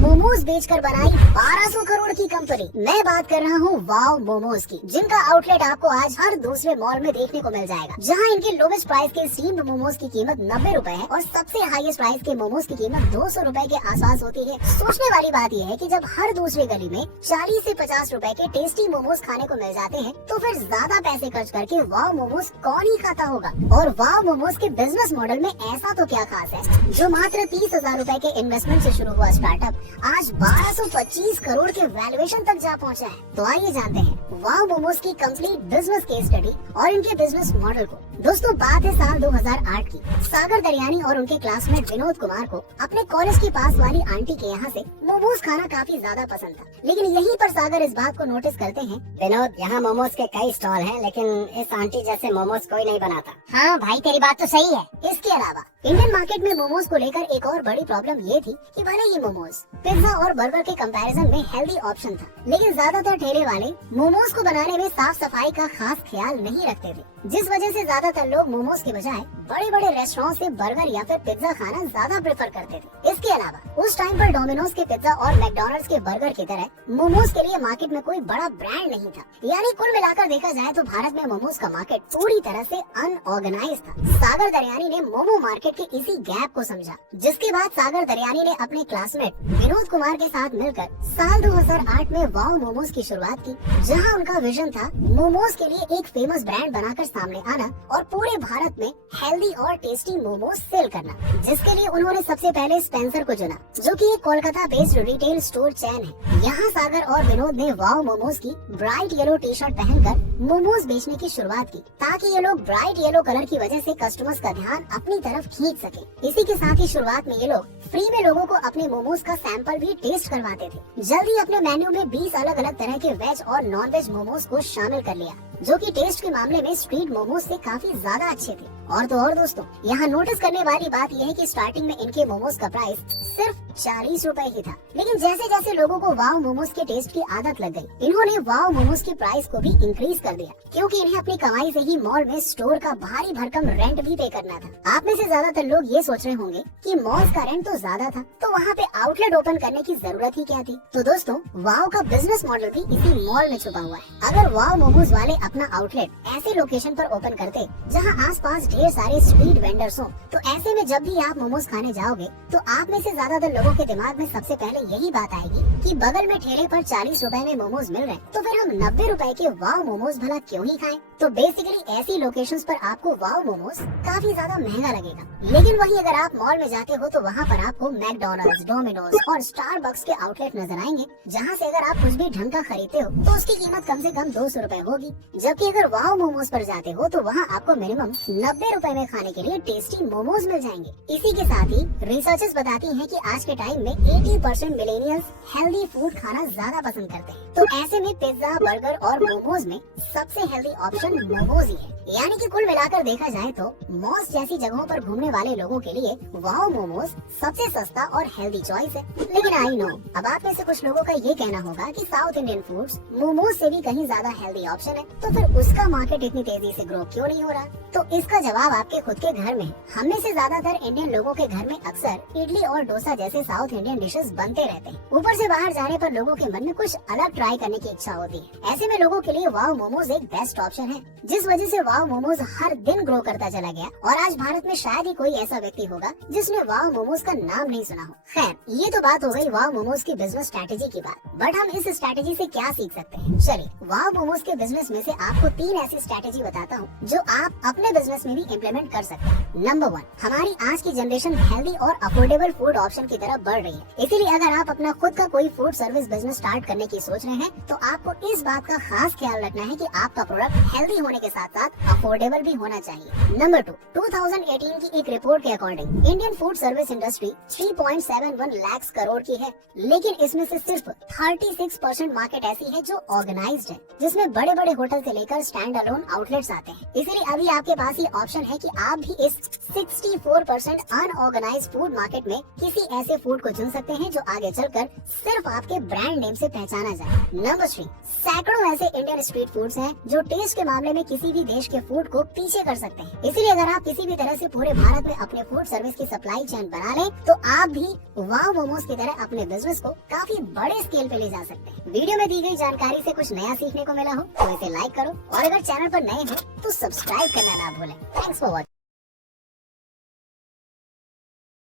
मोमोज बेचकर बनाई 1200 करोड़ की कंपनी। मैं बात कर रहा हूँ वाव मोमोज की, जिनका आउटलेट आपको आज हर दूसरे मॉल में देखने को मिल जाएगा। जहाँ इनके लोवेस्ट प्राइस के स्टीम्ड मोमोज की कीमत 90 रुपए है और सबसे हाईएस्ट प्राइस के मोमोज की कीमत 200 रुपए के आसपास होती है। सोचने वाली बात यह है कि जब हर दूसरी गली में 40 से 50 रुपए के टेस्टी मोमोज खाने को मिल जाते हैं, तो फिर ज्यादा पैसे खर्च करके वाव मोमोज कौन ही खाता होगा। और वाव मोमोज के बिजनेस मॉडल में ऐसा तो क्या खास है जो मात्र 30,000 रुपए के इन्वेस्टमेंट से शुरू हुआ स्टार्टअप आज 1225 करोड़ के वैल्यूएशन तक जा पहुंचा है। तो आइए जानते हैं वाव मोमोज की कंप्लीट बिजनेस केस स्टडी और इनके बिजनेस मॉडल को। दोस्तों, बात है साल 2008 की। सागर दरियानी और उनके क्लासमेट विनोद कुमार को अपने कॉलेज के पास वाली आंटी के यहाँ से मोमोज खाना काफी ज्यादा पसंद था। लेकिन यहीं पर सागर इस बात को नोटिस करते हैं, विनोद, यहाँ मोमोज के कई स्टॉल हैं, लेकिन इस आंटी जैसे मोमोज कोई नहीं बनाता। हाँ भाई, तेरी बात तो सही है। इसके अलावा इंडियन मार्केट में मोमोज को लेकर एक और बड़ी प्रॉब्लम ये थी कि भले ही मोमोज पिज्जा और बर्गर के कंपैरिजन में हेल्दी ऑप्शन था, लेकिन ज्यादातर ठेले वाले मोमोज को बनाने में साफ सफाई का खास ख्याल नहीं रखते थे, जिस वजह से ज्यादातर लोग मोमोज के बजाय बड़े बड़े रेस्टोरेंट से बर्गर या फिर पिज्जा खाना ज्यादा प्रेफर करते थे। इसके अलावा उस टाइम पर डोमिनोज के पिज्जा और मैकडोनल्ड्स के बर्गर की तरह मोमोज के लिए मार्केट में कोई बड़ा ब्रांड नहीं था। यानी कुल मिलाकर देखा जाए तो भारत में मोमोज का मार्केट पूरी तरह से अनऑर्गेनाइज था। सागर दरियानी ने मोमो मार्केट के इसी गैप को समझा, जिसके बाद सागर दरियानी ने अपने क्लासमेट विनोद कुमार के साथ मिलकर साल 2008 में वाव मोमोज की शुरुआत की, जहां उनका विजन था मोमोज के लिए एक फेमस ब्रांड बनाकर सामने आना और पूरे भारत में हेल्दी और टेस्टी मोमोज सेल करना। जिसके लिए उन्होंने सबसे पहले स्पेंसर को चुना, जो कि एक कोलकाता बेस्ड रिटेल स्टोर चैन है। यहाँ सागर और विनोद ने वाव मोमोज की ब्राइट येलो टी शर्ट पहनकर मोमोज बेचने की शुरुआत की, ताकि ये लोग ब्राइट येलो कलर की वजह से कस्टमर्स का ध्यान अपनी तरफ खींच सके। इसी के साथ ही शुरुआत में ये लोग फ्री में लोगों को अपने मोमोज का सैंपल भी टेस्ट करवाते थे। जल्दी अपने मेन्यू में 20 अलग अलग तरह के वेज और नॉन वेज मोमोज को शामिल कर लिया, जो कि टेस्ट के मामले में स्ट्रीट मोमोज से काफी ज्यादा अच्छे थे। और तो और दोस्तों, यहाँ नोटिस करने वाली बात यह है कि स्टार्टिंग में इनके मोमोज का प्राइस सिर्फ 40 रुपए ही था, लेकिन जैसे जैसे लोगों को वाव मोमोज के टेस्ट की आदत लग गई, इन्होंने वाव मोमोज के प्राइस को भी इंक्रीज कर दिया, क्योंकि इन्हें अपनी कमाई से ही मॉल में स्टोर का भारी भरकम रेंट भी पे करना था। आप में से ज्यादातर लोग ये सोच रहे होंगे कि मॉल का रेंट तो ज्यादा था, तो वहाँ पे आउटलेट ओपन करने की जरूरत ही क्या थी। तो दोस्तों, वाव का बिजनेस मॉडल भी इसी मॉल में छुपा हुआ है। अगर वाव मोमोज वाले अपना आउटलेट ऐसे लोकेशन पर ओपन करते जहाँ आसपास ढेर सारे स्ट्रीट वेंडर्स हो, तो ऐसे में जब भी आप मोमोज खाने जाओगे तो आप में से ज्यादातर लोगों के दिमाग में सबसे पहले यही बात आएगी कि बगल में ठेले पर 40 रुपए में मोमोज मिल रहे हैं, तो फिर हम 90 रुपए के वाव मोमोज भला क्यों ही खाएं। तो बेसिकली ऐसी लोकेशंस पर आपको वाव मोमोज काफी ज्यादा महंगा लगेगा। लेकिन वहीं अगर आप मॉल में जाते हो तो वहाँ पर आपको मैकडोनल्ड्स, डोमिनोज और स्टारबक्स के आउटलेट नजर आएंगे, जहाँ से अगर आप कुछ भी ढंग का खरीदते हो तो उसकी कीमत कम से कम 200 रुपए होगी। जबकि अगर वाव मोमोज पर जाते हो तो वहाँ आपको मिनिमम 90 रुपए में खाने के लिए टेस्टी मोमोज मिल जाएंगे। इसी के साथ ही रिसर्चेस बताती हैं कि आज के टाइम में 80% मिलेनियल्स हेल्दी फूड खाना ज्यादा पसंद करते हैं। तो ऐसे में पिज्जा, बर्गर और मोमोज में सबसे हेल्दी ऑप्शन मोमोज ही है। यानी कि कुल मिलाकर देखा जाए तो मॉल्स जैसी जगहों पर घूमने वाले लोगों के लिए वाव मोमोज सबसे सस्ता और हेल्दी चॉइस है। लेकिन आई नो, अब आप में से कुछ लोगों का ये कहना होगा कि साउथ इंडियन फूड्स मोमोज से भी कहीं ज्यादा हेल्दी ऑप्शन है, तो फिर उसका मार्केट इतनी तेजी से ग्रो क्यों नहीं हो रहा। तो इसका जवाब आपके खुद के घर में है। हम में से ज्यादातर इंडियन लोगों के घर में अक्सर इडली और डोसा जैसे साउथ इंडियन डिशेस बनते रहते हैं। ऊपर से बाहर जाने पर लोगों के मन में कुछ अलग ट्राई करने की इच्छा होती है। ऐसे में लोगों के लिए वाव मोमोज एक बेस्ट ऑप्शन है, जिस वजह से वाव मोमोज हर दिन ग्रो करता चला गया और आज भारत में शायद ही कोई ऐसा व्यक्ति होगा जिसने वाव मोमोज का नाम नहीं सुना हो। खैर, ये तो बात हो गई वाव मोमोज की बिजनेस स्ट्रैटेजी की बात, बट हम इस स्ट्रैटेजी से क्या सीख सकते हैं। चलिए, वाव मोमोज के बिजनेस में से आपको 3 ऐसी स्ट्रैटेजी बताता हूँ जो आप अपने बिजनेस में भी इम्प्लीमेंट कर सकते हैं। नंबर 1, हमारी आज की जनरेशन हेल्दी और अफोर्डेबल फूड ऑप्शन की तरफ बढ़ रही है। इसीलिए अगर आप अपना खुद का कोई फूड सर्विस बिजनेस स्टार्ट करने की सोच रहे हैं, तो आपको इस बात का खास ख्याल रखना है कि आपका प्रोडक्ट हेल्दी होने के साथ साथ अफोर्डेबल भी होना चाहिए। नंबर 2, 2018 की एक रिपोर्ट के according Indian food service industry 3.71 lakh crore की है, लेकिन इसमें से सिर्फ 36% मार्केट ऐसी है जो ऑर्गेनाइज्ड है, जिसमें बड़े बड़े होटल से लेकर स्टैंड अलोन आउटलेट्स आते हैं। इसीलिए अभी आपके पास ये ऑप्शन है कि आप भी इस 64% अनऑर्गेनाइज्ड फूड मार्केट में किसी ऐसे फूड को चुन सकते हैं जो आगे चलकर सिर्फ आपके ब्रांड नेम से पहचाना जाए। नंबर 3, सैकड़ों ऐसे इंडियन स्ट्रीट फूड्स हैं जो टेस्ट के मामले में किसी भी देश के फूड को पीछे कर सकते हैं। इसीलिए अगर आप किसी भी तरह से पूरे भारत में अपने फूड सर्विस की सप्लाई चेन बना लें तो आप भी वाव मोमोज की तरह अपने बिजनेस को काफी बड़े स्केल पे ले जा सकते हैं। वीडियो में दी गई जानकारी से कुछ नया सीखने को मिला हो तो इसे लाइक करो और अगर चैनल पर नए हो तो सब्सक्राइब करना ना भूलें। Thanks for watching.